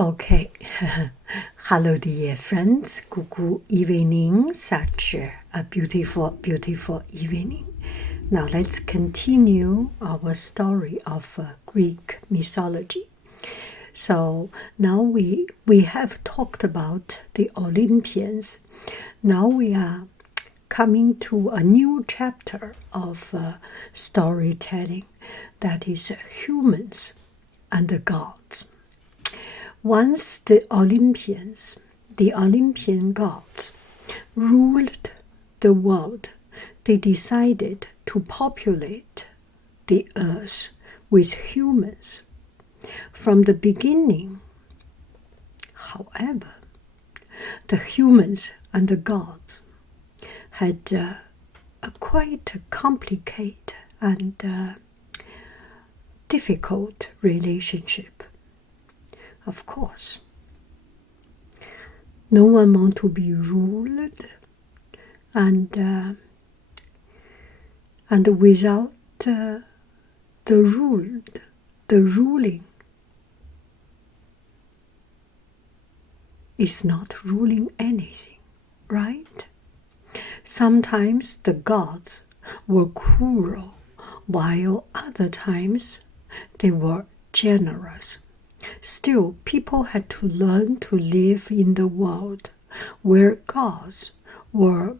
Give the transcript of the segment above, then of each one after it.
Okay, hello dear friends, good evening, such a beautiful, beautiful evening. Now let's continue our story of Greek mythology. So now we have talked about the Olympians. Now we are coming to a new chapter of storytelling, that is humans and the gods. Once the Olympian gods, ruled the world, they decided to populate the earth with humans. From the beginning, however, the humans and the gods had a quite complicated and difficult relationship. Of course, no one wants to be ruled, and without the ruling is not ruling anything, right? Sometimes the gods were cruel, while other times they were generous. Still, people had to learn to live in the world where gods were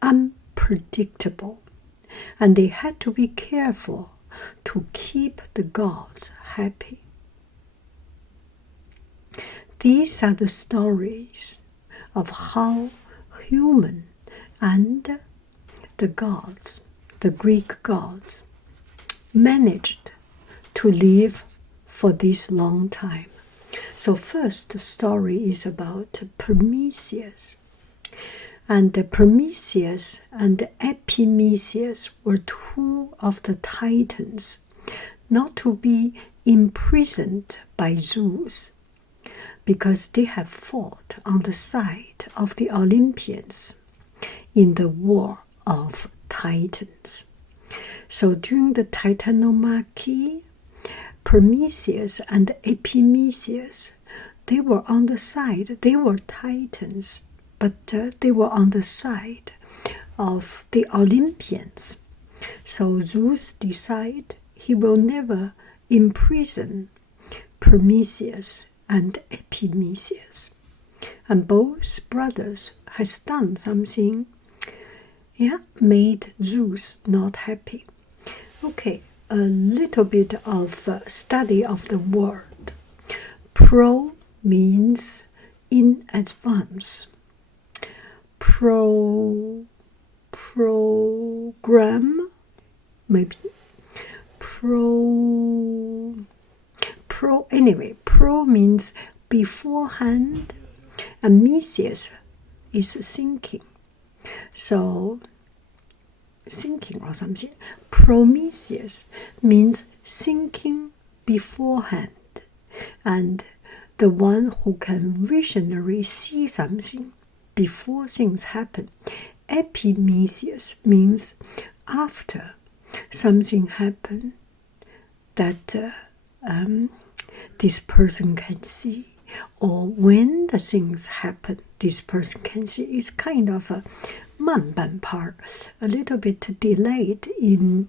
unpredictable, and they had to be careful to keep the gods happy. These are the stories of how human and the gods, the Greek gods, managed to live for this long time. So first, the story is about Prometheus. And Prometheus and Epimetheus were two of the titans, not to be imprisoned by Zeus, because they have fought on the side of the Olympians in the War of Titans. So during the Titanomachy, Prometheus and Epimetheus, they were on the side, they were titans, but they were on the side of the Olympians. So Zeus decided he will never imprison Prometheus and Epimetheus. And both brothers has done something, made Zeus not happy. Okay, a little bit of study of the word. Pro means in advance. Program, maybe. Anyway, pro means beforehand, and Metheus is thinking. So, thinking or something. Prometheus means thinking beforehand, and the one who can visionary see something before things happen. Epimetheus means after something happened that this person can see, or when the things happen this person can see. It's kind of a 慢半拍, a little bit delayed in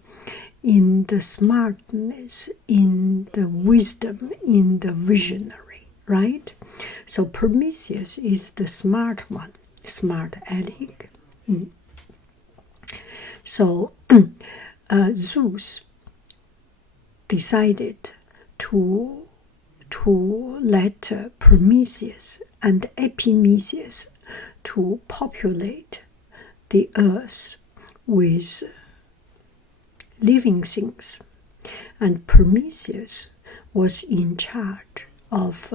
the smartness, in the wisdom, in the visionary, right? So Prometheus is the smart one, smart aleck. So Zeus decided to let Prometheus and Epimetheus to populate the earth with living things, and Prometheus was in charge of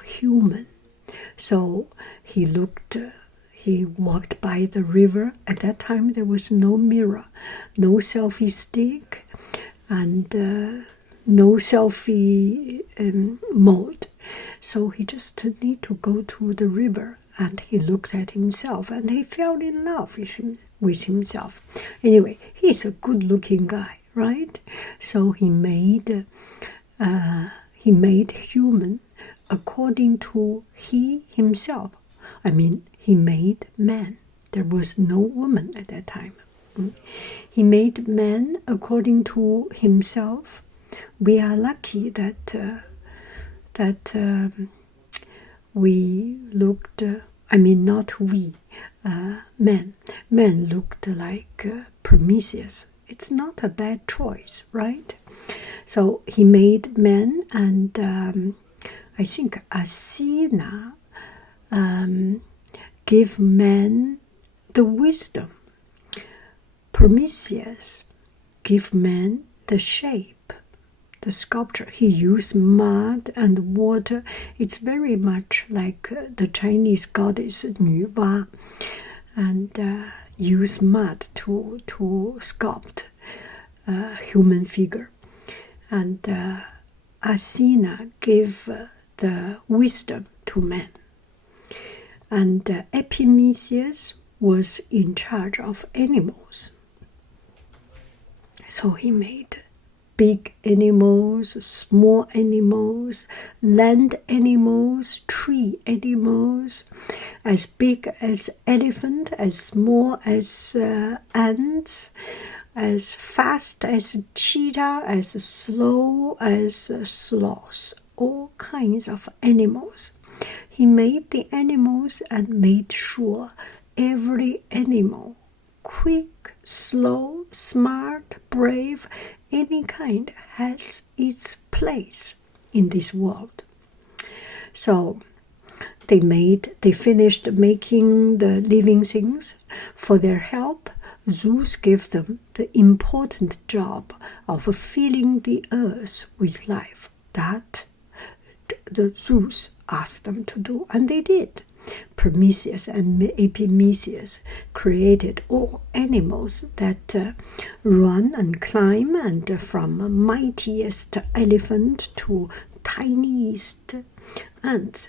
human. So he walked by the river. At that time there was no mirror, no selfie stick, and no selfie mode. So he just need to go to the river, and he looked at himself, and he fell in love with himself. Anyway, he's a good-looking guy, right? So he made human according to he himself. I mean, he made man. There was no woman at that time. He made man according to himself. We are lucky that we looked. I mean, not we. Men looked like Prometheus. It's not a bad choice, right? So he made men, and I think Athena gave man the wisdom. Prometheus gave man the shape, the sculpture. He used mud and water. It's very much like the Chinese goddess Nü Wa, and use mud to sculpt a human figure. And Athena gave the wisdom to man. And Prometheus was in charge of animals. So he made big animals, small animals, land animals, tree animals, as big as elephant, as small as ants, as fast as cheetah, as slow as sloth, all kinds of animals. He made the animals and made sure every animal, quick, slow, smart, brave, any kind, has its place in this world. So they finished making the living things. For their help, Zeus gave them the important job of filling the earth with life. That the Zeus asked them to do, and they did. Prometheus and Prometheus created all animals that run and climb, and from mightiest elephant to tiniest ants.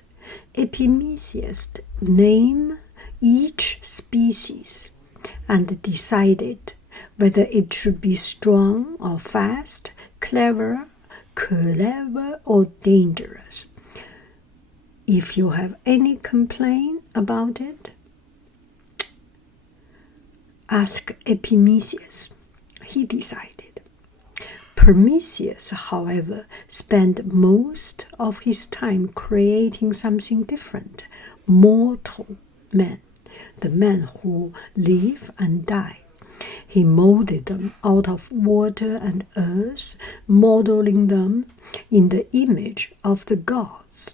Prometheus named each species and decided whether it should be strong or fast, clever or dangerous. If you have any complaint about it, ask Prometheus. He decided. Prometheus, however, spent most of his time creating something different. Mortal men, the men who live and die. He molded them out of water and earth, modeling them in the image of the gods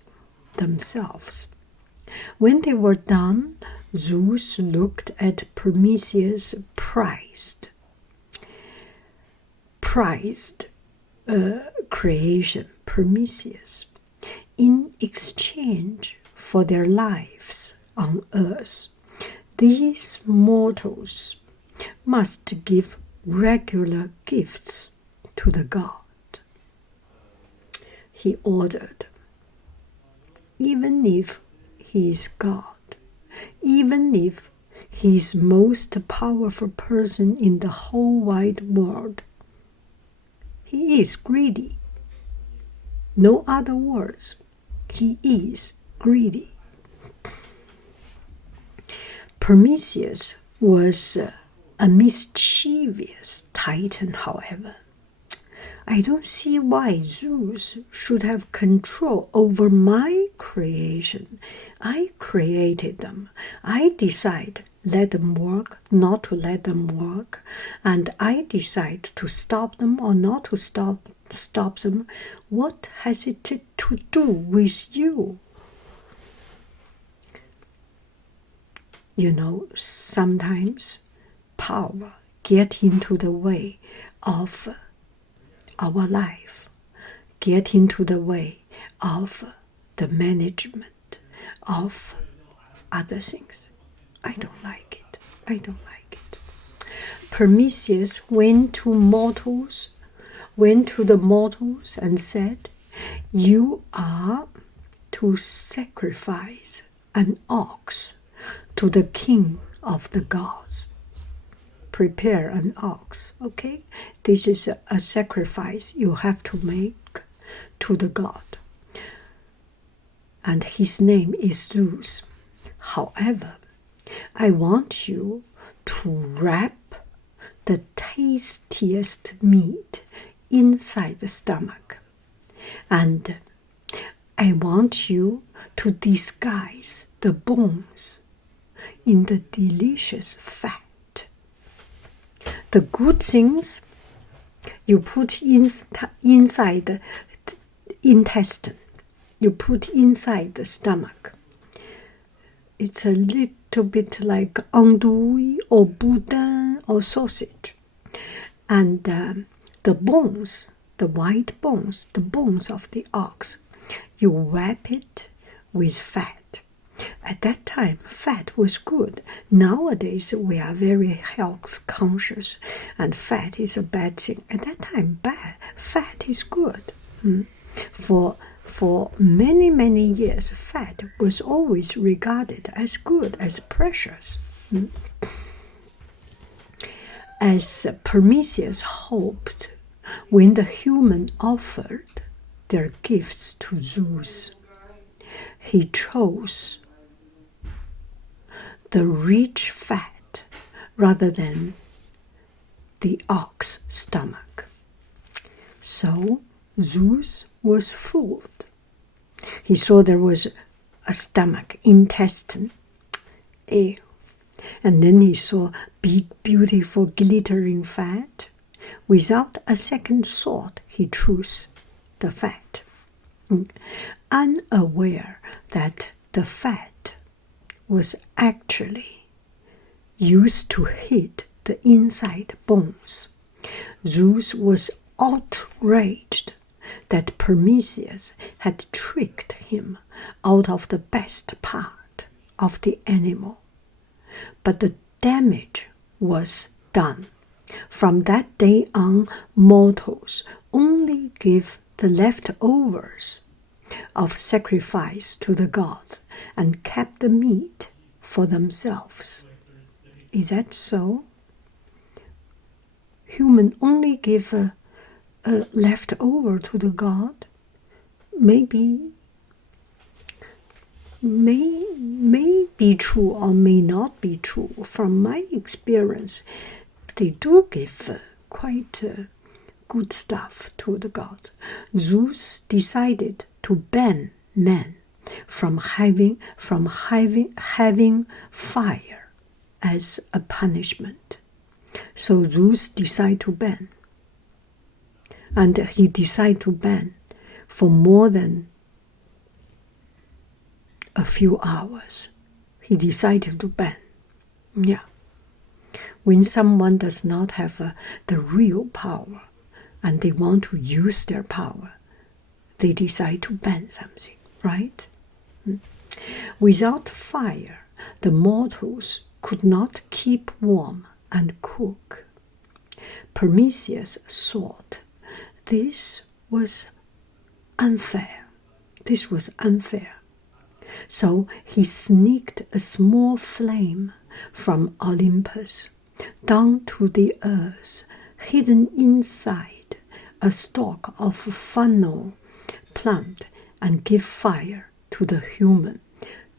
themselves. When they were done, Zeus looked at Prometheus' prized creation, Prometheus, in exchange for their lives on earth. These mortals must give regular gifts to the god. He ordered, even if he is God, even if he is most powerful person in the whole wide world, he is greedy. No other words. He is greedy. Prometheus was a mischievous titan, however. I don't see why Zeus should have control over my creation. I created them. I decide let them work, not to let them work, and I decide to stop them or not to stop them. What has it to do with you? You know, sometimes power get into the way of our life, get into the way of the management of other things. I don't like it. I don't like it. Prometheus went to the mortals and said, you are to sacrifice an ox to the king of the gods. prepare an ox. Okay, this is a sacrifice you have to make to the god. And his name is Zeus. However, I want you to wrap the tastiest meat inside the stomach. And I want you to disguise the bones in the delicious fat. The good things you put inside the intestine. You put inside the stomach. It's a little bit like andouille or boudin or sausage. And the bones, the white bones, the bones of the ox, you wrap it with fat. At that time, fat was good. Nowadays, we are very health conscious, and fat is a bad thing. At that time, fat is good. For many, many years, fat was always regarded as good, as precious. As Prometheus hoped, when the human offered their gifts to Zeus, he chose the rich fat rather than the ox stomach. So Zeus was fooled. He saw there was a stomach, intestine, and then he saw big, beautiful, glittering fat. Without a second thought, he chose the fat, unaware that the fat was actually used to hit the inside bones. Zeus was outraged that Prometheus had tricked him out of the best part of the animal. But the damage was done. From that day on, mortals only give the leftovers of sacrifice to the gods and kept the meat for themselves. Is that so? Human only give a leftover to the god? Maybe may be true or may not be true. From my experience, they do give quite good stuff to the gods. Zeus decided to ban men from having fire as a punishment. So Zeus decided to ban. And he decided to ban for more than a few hours. He decided to ban. Yeah. When someone does not have the real power and they want to use their power, they decide to ban something, right? Without fire, the mortals could not keep warm and cook. Prometheus thought this was unfair. This was unfair. So he sneaked a small flame from Olympus down to the earth, hidden inside a stalk of fennel plant, and give fire to the human.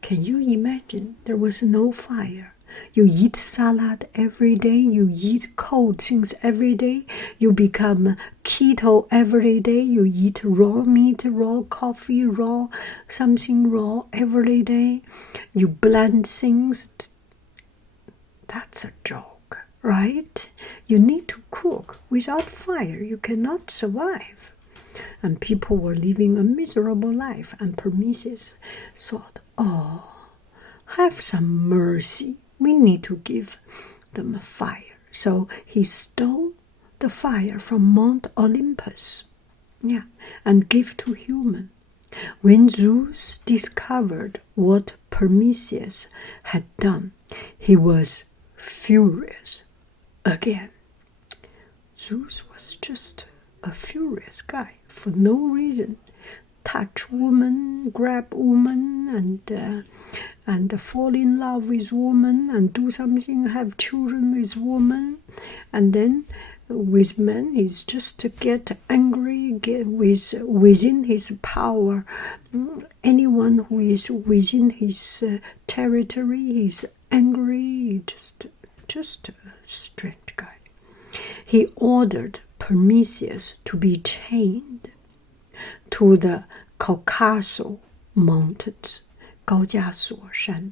Can you imagine? There was no fire. You eat salad every day, you eat cold things every day, you become keto every day, you eat raw meat, raw coffee, raw something raw every day, you blend things. That's a joke, right? You need to cook. Without fire, you cannot survive. And people were living a miserable life, and Prometheus thought, oh, have some mercy. We need to give them fire. So he stole the fire from Mount Olympus, and gave to human. When Zeus discovered what Prometheus had done, he was furious again. Zeus was just a furious guy for no reason. touch woman, grab woman, and fall in love with woman, and do something, have children with woman, and then with men is just to get angry, within his power. Anyone who is within his territory is angry. Just a strange guy. He ordered Prometheus to be chained to the Caucasus Mountains, 高加索山,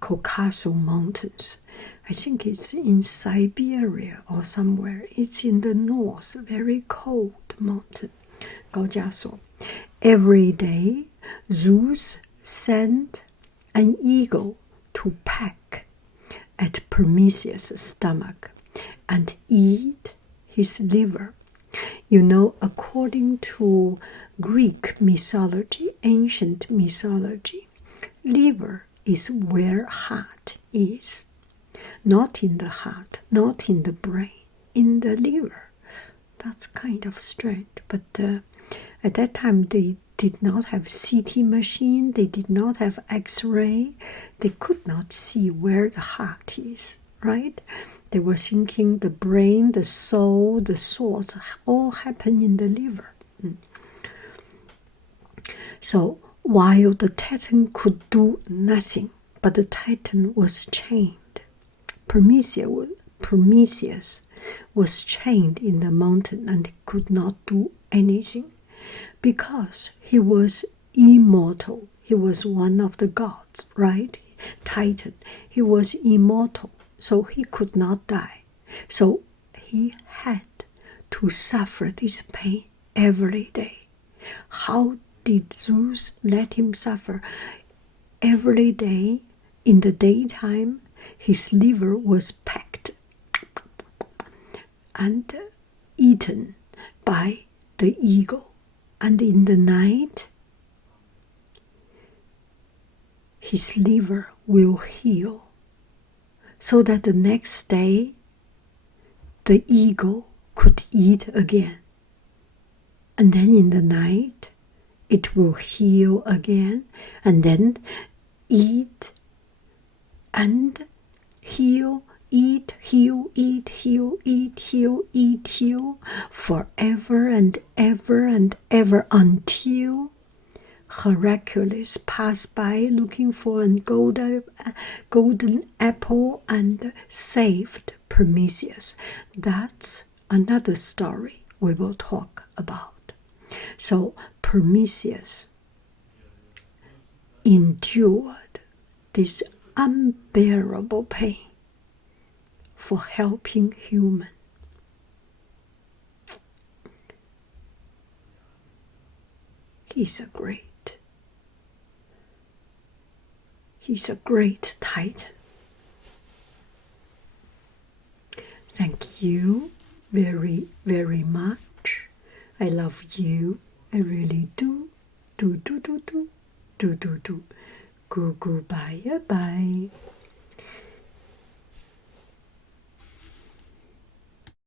Caucasus Mountains. I think it's in Siberia or somewhere. It's in the north, very cold mountain, 高加索. Every day, Zeus sent an eagle to peck at Prometheus' stomach and eat his liver. You know, according to Greek mythology, ancient mythology, liver is where heart is. Not in the heart, not in the brain, in the liver. That's kind of strange. But at that time, they did not have CT machine. They did not have X-ray. They could not see where the heart is, right? They were thinking the brain, the soul, the source all happen in the liver. So while the Titan could do nothing, but the Titan was chained. Prometheus was chained in the mountain and could not do anything because he was immortal. He was one of the gods, right? Titan. He was immortal, so he could not die. So he had to suffer this pain every day. How did Zeus let him suffer? Every day in the daytime, his liver was packed and eaten by the eagle. And in the night, his liver will heal, so that the next day, the eagle could eat again. And then in the night, it will heal again, and then eat and heal, eat, heal, eat, heal, eat, heal, eat, heal, forever and ever until Hercules passed by looking for a golden apple and saved Prometheus. That's another story we will talk about. So Prometheus endured this unbearable pain for helping human. He's a great Titan. Thank you very, very much. I love you. I really do. Do. Goodbye. Bye.